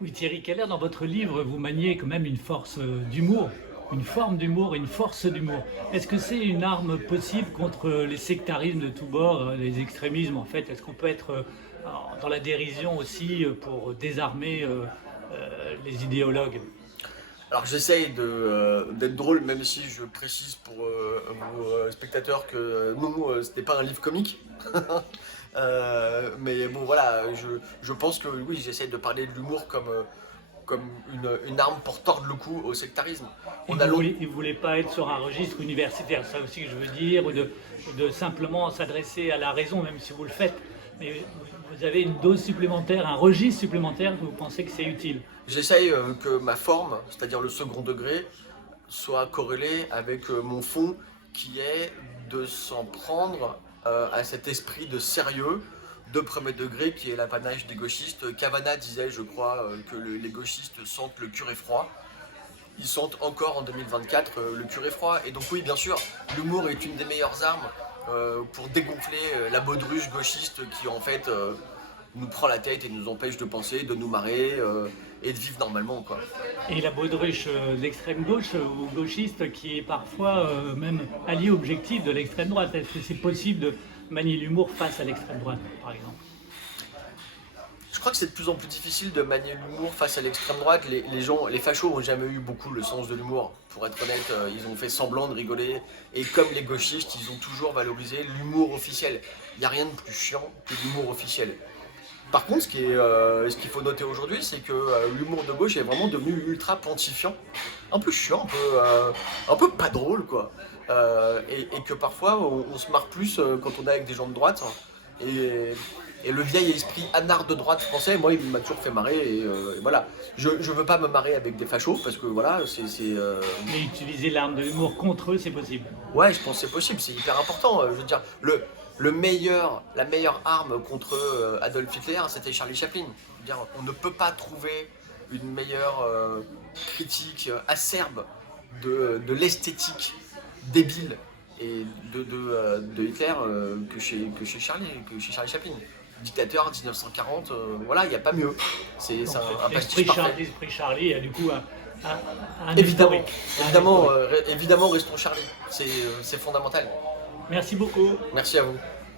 Oui, Thierry Keller, dans votre livre, vous maniez quand même une force d'humour, une forme d'humour, une force d'humour. Est-ce que c'est une arme possible contre les sectarismes de tous bords, les extrémismes en fait? Est-ce qu'on peut être dans la dérision aussi pour désarmer les idéologues? Alors j'essaye d'être drôle, même si je précise pour vos spectateurs que non, ce n'est pas un livre comique. Mais bon voilà, je pense que oui, j'essaye de parler de l'humour comme une arme pour tordre le cou au sectarisme. Et On a long... vous voulez pas être sur un registre universitaire, ça aussi que je veux dire, ou de simplement s'adresser à la raison, même si vous le faites. Mais vous avez une dose supplémentaire, un registre supplémentaire que vous pensez que c'est utile. J'essaye que ma forme, c'est-à-dire le second degré, soit corrélée avec mon fond qui est de s'en prendre à cet esprit de sérieux de premier degré qui est l'apanage des gauchistes. Cavana disait, je crois, que les gauchistes sentent le curé froid. Ils sentent encore en 2024 le curé froid. Et donc oui, bien sûr, l'humour est une des meilleures armes pour dégonfler la baudruche gauchiste qui en fait nous prend la tête et nous empêche de penser, de nous marrer et de vivre normalement, quoi. Et la baudruche d'extrême gauche ou gauchiste qui est parfois même allié objectif de l'extrême droite. Est-ce que c'est possible de manier l'humour face à l'extrême droite, par exemple? Je crois que c'est de plus en plus difficile de manier l'humour face à l'extrême droite. Les gens, les fachos n'ont jamais eu beaucoup le sens de l'humour. Pour être honnête, ils ont fait semblant de rigoler. Et comme les gauchistes, ils ont toujours valorisé l'humour officiel. Il n'y a rien de plus chiant que l'humour officiel. Par contre, ce qu'il faut noter aujourd'hui, c'est que l'humour de gauche est vraiment devenu ultra pontifiant, un peu chiant, un peu pas drôle, quoi. Et que parfois, on se marre plus quand on est avec des gens de droite. Et, et le vieil esprit anard de droite français, moi, il m'a toujours fait marrer. Et voilà, je veux pas me marrer avec des fachos parce que voilà, Mais utiliser l'arme de l'humour contre eux, c'est possible. ouais, je pense que c'est possible, c'est hyper important. Je veux dire, la meilleure arme contre Adolf Hitler, c'était Charlie Chaplin. Je veux dire, on ne peut pas trouver une meilleure critique acerbe de l'esthétique débile et de Hitler que chez Charlie Chaplin. Dictateur 1940, voilà, il n'y a pas mieux. C'est Donc un pastiche parfait. l'esprit Charlie a du coup un Évidemment, historique. Un évidemment, historique. évidemment, restons Charlie. C'est fondamental. Merci beaucoup. Merci à vous.